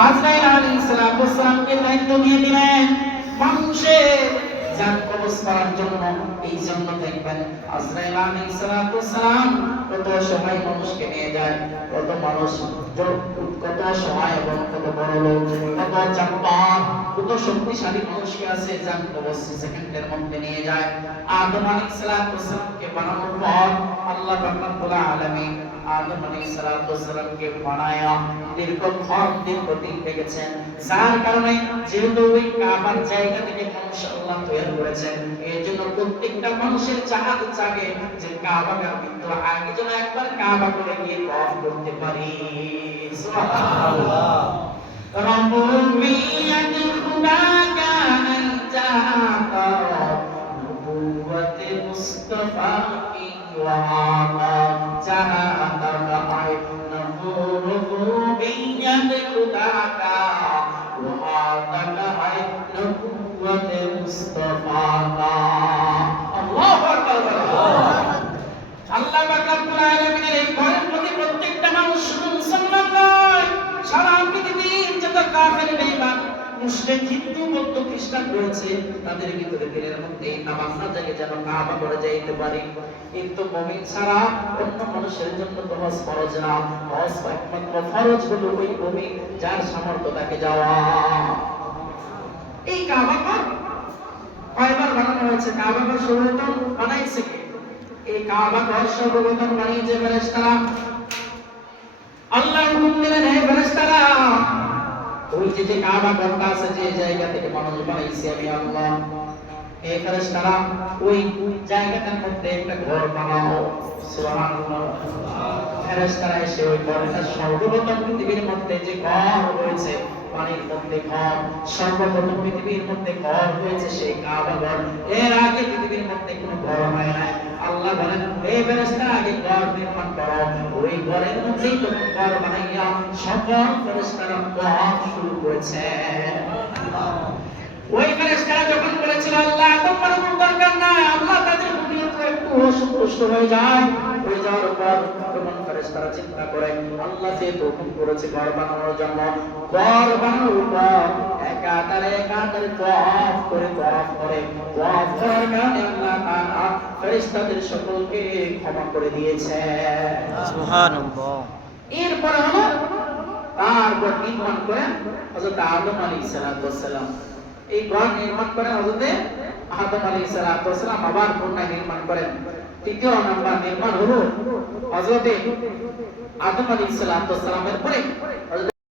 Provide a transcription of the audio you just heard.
আজরাইল আলাইহিস সালামকে দায়িত্ব দিয়ে দিলেন মানুষের জান কবজ করার জন্য। এই জন্য দেখবেন আজরাইল আলাইহিস সালাম কত সময় মানুষকে নিয়ে যায়, কত মানুষ কত সহায় এবং কত বড় লোক, কত জাব্বার, কত শক্তিশালী মানুষকে আছে জান কবজ সেকেন্ডের মধ্যে নিয়ে যায়। আদম আলাইহিস সালামকে বানানোর পর আল্লাহ রাব্বুল আলামিন আদম আলাইহিস সালামকে বানায়া দীর্ঘক্ষণ দীর্ঘদিন লেগেছেন, যার কারণে যেহেতু ওই কাবার জায়গা থেকে মানুষ আল্লাহ তৈরি করেছেন, এই জন্য প্রত্যেকটা মানুষের চাহাত জাগে যে কাবাকে কিন্তু আগে যেন একবার কাবা করে গিয়ে তওয়াফ করতে পারি। সুবহানাল্লাহ। রব্বুল খুদা কানাল জাতা নবুওয়াতে মুস্তাফা কি ওয়াকা জাহাতা কামাই নবুওয়াত খুদা কা ওয়াকা কামাই নবুওয়াতে মুস্তাফা কা। আল্লাহু আকবার। আল্লাহ পাক রব্বুল আলামিনের এই ঘরের প্রতি প্রত্যেকটা মানুষ শুধু মুসলমান নয়, সারা পৃথিবীর যত কাফের বেঈমান মুশরিক হিন্দু বৌদ্ধ খ্রিস্টান রয়েছে তাদের ভিতরে দিলের মধ্যে তামান্না জাগে যেন কাবা করে যাইতে পারি। কিন্তু মুমিন ছাড়া অন্য মানুষের জন্য তো হজ ফরজ না, হজ একমাত্র ফরজ হলো ওই মুমিন যার সামর্থ্য তাকে যাওয়া। এই কাবা কয়বার বানানো হয়েছে? কাবা সর্বপ্রথম বানাইছে কে? এই কাবা ঘর সর্বপ্রথম বানিয়েছে ফেরেশতারা। আল্লাহ হুকুম দিলেন, হে ফেরেশতারা, ওই যে কাবা ঘরটা আছে যে জায়গা থেকে মানুষ বানাইছে আমি আল্লাহ, হে ফেরেশতারা ওই জায়গাটার মধ্যে একটা ঘর বানাও। সুবহানাল্লাহ। ফেরেশতারা এসে ওই ঘরটা সর্বপ্রথম পৃথিবীর মধ্যে যে ঘর রয়েছে, পানির মধ্যে ঘর, সর্বপ্রথম পৃথিবীর মধ্যে ঘর হয়েছে সেই কাবা ঘর। এর আগে পৃথিবীর মধ্যে কোনো ঘর হয় না। আল্লাহ বলেন, হে ফেরেশতারা আগে ঘর নির্মাণ করো। ওই ঘরের মধ্যেই তো ঘর বানাইয়া সকল ফেরেশতারা তওয়াফ শুরু করেছে। ওই ফেরেশতারা যখন বলেছিল আল্লাহ আদম বানানোর দরকার নাই, আল্লাহ তাদের প্রতি একটু অসন্তুষ্ট হয়ে যায়, হয়ে যাওয়ার পর তখন ফেরেশতারা চিন্তা করে আল্লাহ যে হুকুম করেছে ঘর বানানোর জন্য, ঘর বানানোর পর একাধারে তওয়াফ করে তওয়াফ করার কারণে আল্লাহ তাআলা ফেরেশতাদের সকলকে ক্ষমা করে দিয়েছে। সুবহানাল্লাহ। এরপর হলো তারপর নির্মাণ করেন হযরত আদম আলাইহিস সালাম। এই ঘর নির্মাণ করেন হযরত আদম আলাইহিস সালাম, আবার পুনরায় নির্মাণ করেন। তৃতীয় নাম্বার নির্মাণ হলো হযরত আদম আলাইহিস সালামের পরে